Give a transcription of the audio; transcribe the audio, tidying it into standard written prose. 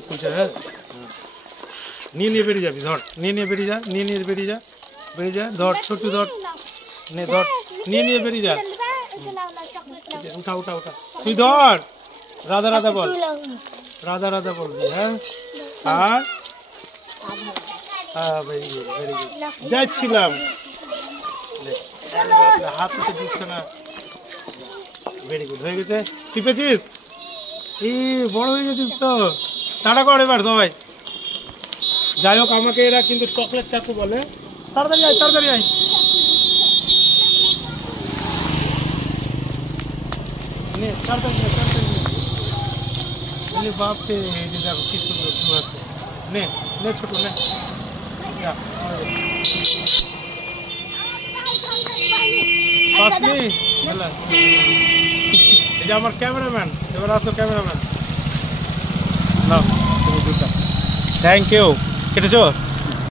খুলছে হ্যাঁ নিয়ে বেরিয়ে যাবি ধর নিয়ে বেরিয়ে যা নিয়ে বেরিয়ে যা ধর ছোট্টু ধর নে ধর নিয়ে বেরিয়ে যা উঠা উঠা উঠা তুই ধর রাধা রাধা বল রাধা রাধা বলবি হ্যাঁ আর ভেরি গুড যাচ্ছিলাম হাত তো দিচ্ছে না ভেরি গুড হয়ে গেছে তুই পেয়েছিস এই বড় হয়ে গেছিস তো টাটা কর এবার সবাই যাই হোক আমাকে এরা কিন্তু চকলেট চাকু বলে তাড়াতাড়ি আয় নে তাড়াতাড়ি বাপকে এই যে দেখো কি সুন্দর দু আছে নে ছোট নে যা এই যে আমার ক্যামেরাম্যান এবার আসো ক্যামেরাম্যান নাও তুমি দুটা থ্যাংক ইউ কেটেছো